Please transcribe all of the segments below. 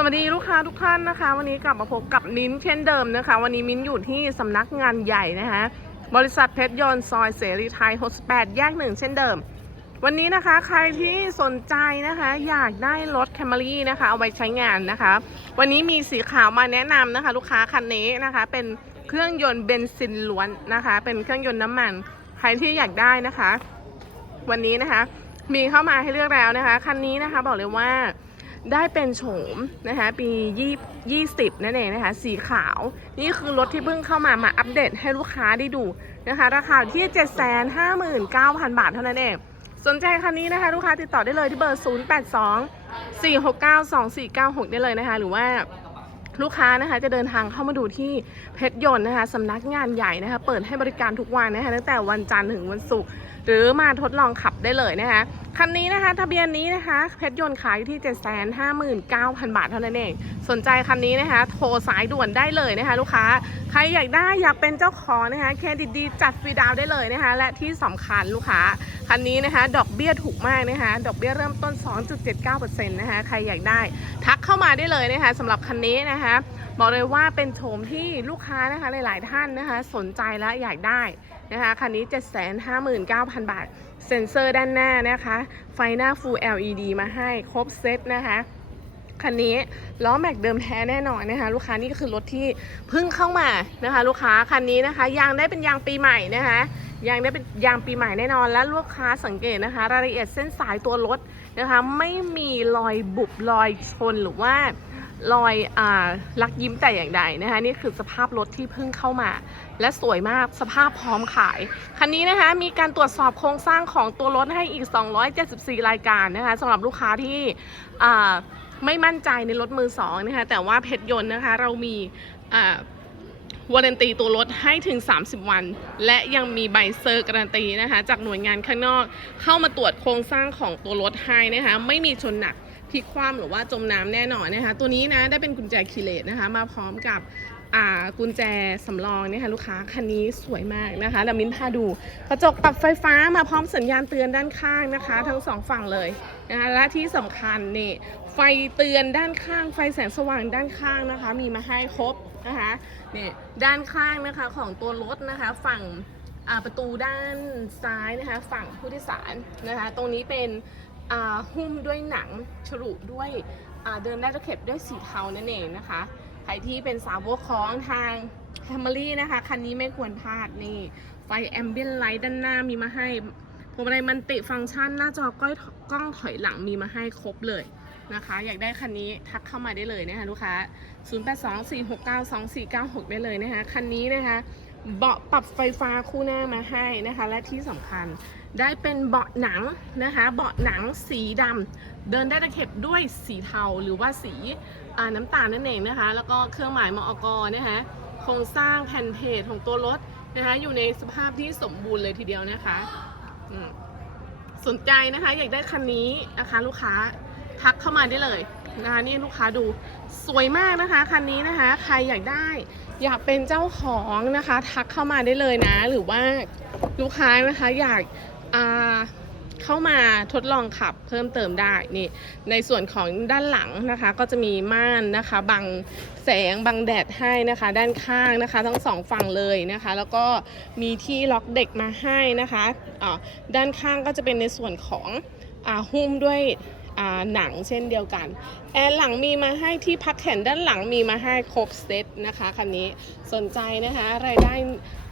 สวัสดีลูกค้าทุกท่านนะคะ วันนี้กลับมาพบกับมิ้นเช่นเดิมนะคะ วันนี้มิ้นอยู่ที่สำนักงานใหญ่นะคะบริษัทเพชรยนต์ซอยเสรีไทย 68 แยกหนึ่งเช่นเดิม วันนี้นะคะใครที่สนใจนะคะ อยากได้รถแคมรี่นะคะ เอาไว้ใช้งานนะคะ วันนี้มีสีขาวมาแนะนำนะคะ ลูกค้าคันนี้นะคะ เป็นเครื่องยนต์เบนซินล้วนนะคะ เป็นเครื่องยนต์น้ำมัน ใครที่อยากได้นะคะ วันนี้นะคะ มีเข้ามาให้เลือกแล้วนะคะคันนี้นะคะบอกเลยว่า ได้เป็นโฉมนะคะปี20 นั่นเองนะคะสีขาว นี่คือรถที่เพิ่งเข้ามามาอัปเดตให้ลูกค้าได้ดูนะคะ ราคาที่ 759,000 บาทเท่านั้นเอง สนใจคันนี้นะคะ ลูกค้าติดต่อได้เลยที่เบอร์ 082 469 2496 ได้เลยนะคะ หรือว่า ลูกค้านะคะจะเดินทางเข้ามาดูที่เพชรยนต์นะคะสำนักงานใหญ่นะคะ เปิดให้บริการทุกวันนะคะตั้งแต่วันจันทร์ถึงวันศุกร์หรือมาทดลองขับได้เลยนะคะคันนี้นะคะทะเบียนนี้นะคะเพชรยนต์ขายอยู่ที่ 759,000 บาทเท่านั้นเอง สนใจคันนี้นะคะโทรสายด่วนได้เลยนะคะ ลูกค้าใครอยากได้อยากเป็นเจ้าของนะคะเครดิตดีจัดฟรีดาวได้เลยนะคะ และที่สำคัญลูกค้าคันนี้นะคะ ดอกเบี้ยถูกมากนะคะ ดอกเบี้ยเริ่มต้น 2.79%นะคะใครอยากได้ ทักเข้ามาได้เลยนะคะสำหรับคันนี้นะคะบอกเลยว่าเป็นโฉมที่ลูกค้านะคะหลายๆท่านนะคะ สนใจและอยากได้นะคะคันนี้ 759,000 บาท เซ็นเซอร์ด้านหน้านะคะ ไฟหน้า Full LED มาให้ครบเซตนะคะคันนี้ล้อแม็กเดิมแท้แน่นอนนะคะ ลูกค้านี่ก็คือรถที่เพิ่งเข้ามานะคะ ลูกค้าคันนี้นะคะ ยางได้เป็นยางปีใหม่นะคะยางได้เป็นยางปีใหม่แน่นอน และลูกค้าสังเกตนะคะ รายละเอียดเส้นสายตัวรถนะคะ ไม่มีรอยบุบรอยชนหรือว่า รอยอ่าลักยิ้มแต่อย่างใดนะคะนี่คือสภาพรถที่เพิ่งเข้ามา และสวยมากสภาพพร้อมขายคันนี้นะคะมีการตรวจสอบโครงสร้างของตัวรถให้อีก 274 รายการนะคะสำหรับลูกค้าที่อ่าไม่มั่นใจในรถมือสองนะคะแต่ว่าเพชรยนต์นะคะเรามีอ่าวารันตีตัวรถให้ถึง 30 วัน และยังมีใบเซอร์การันตีนะคะจากหน่วยงานข้างนอกเข้ามาตรวจโครงสร้างของตัวรถให้นะคะไม่มีชนหนัก พลิกคว่ำหรือว่าจมน้ำแน่นอนนะคะ ตัวนี้นะได้เป็นกุญแจคีเลตนะคะ มาพร้อมกับอ่ากุญแจสำรองนะคะลูกค้าคันนี้สวยมากนะคะแล้วมิ้นพาดูกระจกปรับไฟฟ้ามาพร้อมสัญญาณเตือนด้านข้างนะคะ ทั้งสองฝั่งเลยนะคะและที่สำคัญนี่ไฟเตือนด้านข้าง ไฟแสงสว่างด้านข้างนะคะ มีมาให้ครบนะคะนี่ด้านข้างนะคะของตัวรถนะคะฝั่งอ่าประตูด้านซ้ายนะคะ ฝั่งผู้โดยสารนะคะ ตรงนี้เป็น หุ้มด้วยหนังฉลุด้วยเดินได้ตะเข็บด้วยสีเทานั่นเองนะคะ ใครที่เป็นสาวกของทางแฮมเมอรี่นะคะ คันนี้ไม่ควรพลาดนี่ ไฟแอมเบียนไลท์ด้านหน้ามีมาให้พวงมาลัยมันติฟังก์ชันหน้าจอก้อยกล้องถอยหลังมีมาให้ครบเลยนะคะ อยากได้คันนี้ทักเข้ามาได้เลยนะคะลูกค้า 0824692496 ได้เลยนะคะ คันนี้นะคะเบาะปรับไฟฟ้าคู่หน้ามาให้นะคะ และที่สำคัญ ได้เป็นเบาะหนังนะคะ เบาะหนังสีดำเดินได้ตะเข็บด้วยสีเทาหรือว่าสีน้ำตาลนั่นเองนะคะ แล้วก็เครื่องหมายมอกนะคะโครงสร้างแผ่นเพจของตัวรถนะคะอยู่ในสภาพที่สมบูรณ์เลยทีเดียวนะคะสนใจนะคะอยากได้คันนี้นะคะลูกค้าทักเข้ามาได้เลยนะคะนี่ลูกค้าดูสวยมากนะคะคันนี้นะคะใครอยากได้อยากเป็นเจ้าของนะคะ ทักเข้ามาได้เลยนะ หรือว่าลูกค้านะคะอยาก เข้ามาทดลองขับเพิ่มเติมได้นี่ในส่วนของด้านหลังนะคะ ก็จะมีม่านนะคะบังแสงบังแดดให้นะคะ ด้านข้างนะคะ ทั้งสองฝั่งเลยนะคะ แล้วก็มีที่ล็อกเด็กมาให้นะคะอ่าด้านข้างก็จะเป็นในส่วนของอาหุ้มด้วย หนังเช่นเดียวกัน แอร์หลังมีมาให้ที่พักแขนด้านหลังมีมาให้ครบเซตนะคะคันนี้สนใจนะคะรายได้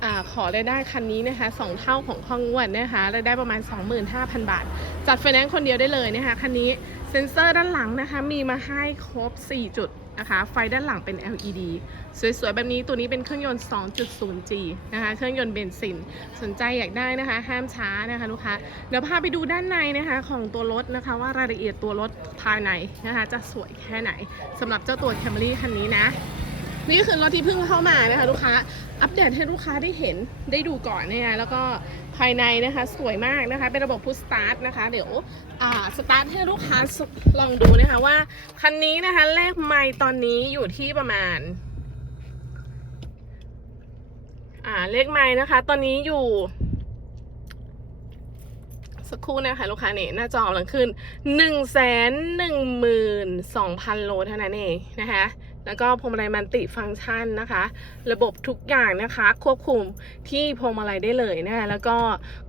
อ่าขอรายได้คันนี้นะคะสองเท่าของข้องงวดนะคะรายได้ประมาณ 25,000 บาท จัดไฟแนนซ์คนเดียวได้เลยนะคะคันนี้เซ็นเซอร์ด้านหลังนะคะมีมาให้ครบ 4 จุด นะคะ ไฟด้านหลังเป็น LED สวยๆ แบบนี้ตัวนี้เป็นเครื่องยนต์ 2.0G นะคะ เครื่องยนต์เบนซิน สนใจอยากได้นะคะ ห้ามช้านะคะลูกค้า เดี๋ยวพาไปดูด้านในนะคะของตัวรถนะคะว่ารายละเอียดตัวรถภายในนะคะจะสวยแค่ไหนสำหรับเจ้าตัว Camry คันนี้นะ นี่คือรถที่เพิ่งเข้ามานะคะลูกค้า อัปเดตให้ลูกค้าได้เห็นได้ดูก่อนนะคะแล้วก็ภายในนะคะสวยมากนะคะ เป็นระบบพุชสตาร์ทนะคะ เดี๋ยวอ่าสตาร์ทให้ลูกค้าลองดูนะคะว่าคันนี้นะคะเลขไมล์ตอนนี้อยู่ที่ประมาณอ่าเลขไม้นะคะ ตอนนี้อยู่ สักครู่นะคะลูกค้าเนี่ยหน้าจอกำลังขึ้น1นึ่งแสนหนึ่งหมื่นสองพันโลเท่านั้นเองนะคะ แล้วก็พวงมาลัยมันติฟังก์ชันนะคะ ระบบทุกอย่างนะคะ ควบคุมที่พวงมาลัยได้เลยนะคะแล้วก็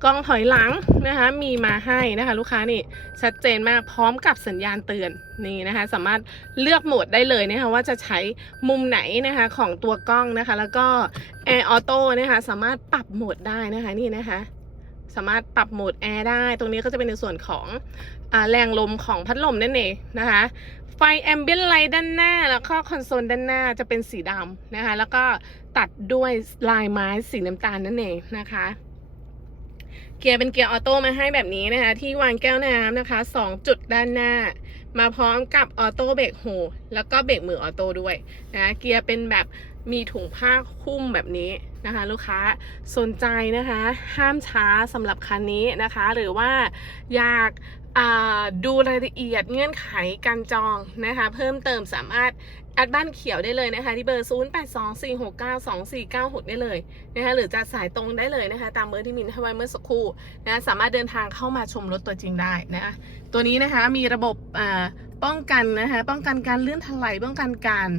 กล้องถอยหลังนะคะ มีมาให้นะคะ ลูกค้านี่ชัดเจนมากพร้อมกับสัญญาณเตือนนี่นะคะ สามารถเลือกโหมดได้เลยนะคะว่าจะใช้มุมไหนนะคะของตัวกล้องนะคะ แล้วก็ Air Auto นะคะสามารถปรับโหมดได้นะคะนี่นะคะสามารถปรับโหมดแอร์ได้ ตรงนี้ก็จะเป็นในส่วนของอแรงลมของพัดลมนั่นเองนะคะ ไฟแอมเบียนไลท์ด้านหน้า แล้วก็คอนโซลด้านหน้าจะเป็นสีดำนะคะ แล้วก็ตัดด้วยลายไม้สีน้ำตาลนั่นเองนะคะ เกียร์เป็นเกียร์ออโต้มาให้แบบนี้นะคะ ที่วางแก้วน้ำนะคะ2จุดด้านหน้า มาพร้อมกับออโต้เบรกโฮแล้วก็เบรกมือออโต้ด้วยนะเกียร์เป็นแบบมีถุงผ้าคุ้มแบบนี้นะคะ ลูกค้าสนใจนะคะ ห้ามช้าสำหรับคันนี้นะคะ หรือว่าอยาก ดูรายละเอียดเงื่อนไขการจองนะคะ เพิ่มเติมสามารถแอดบ้านเขียวได้เลยนะคะ ที่เบอร์ 0824692496 ได้เลยนะคะหรือจะสายตรงได้เลยนะคะ ตามเบอร์ที่มินให้ไว้เมื่อสักครู่นะสามารถเดินทางเข้ามาชมรถตัวจริงได้นะะตัวนี้นะคะมีระบบป้องกันนะคะป้องกันการเลื่อนถลายป้องกันการ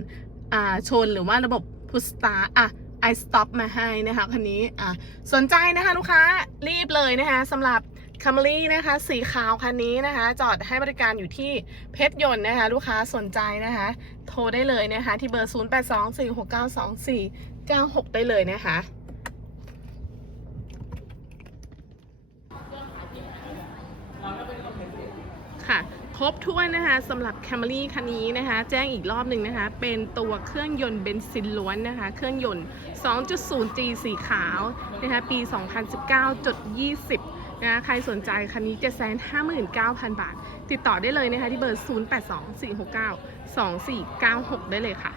ชนหรือว่าระบบพุสตาอะไอสต็อปมาให้นะคะคันนี้อะสนใจนะคะลูกค้ารีบเลยนะคะสำหรับ คัมรี่นะคะ สีขาวคันนี้นะคะ จอดให้บริการอยู่ที่เพชรยนต์นะคะ ลูกค้าสนใจนะคะ โทรได้เลยนะคะ ที่เบอร์ 0824692496 ได้เลยนะคะ ค่ะครบถ้วนนะคะสำหรับ Camry คันนี้นะคะ แจ้งอีกรอบหนึ่งนะคะ เป็นตัวเครื่องยนต์เบนซินล้วนนะคะ เครื่องยนต์ 2.0G สีขาวนะคะ ปี 2019.20 นะใครสนใจคันนี้ 759,000 บาท ติดต่อได้เลยนะคะที่เบอร์ 0824692496 ได้เลยค่ะ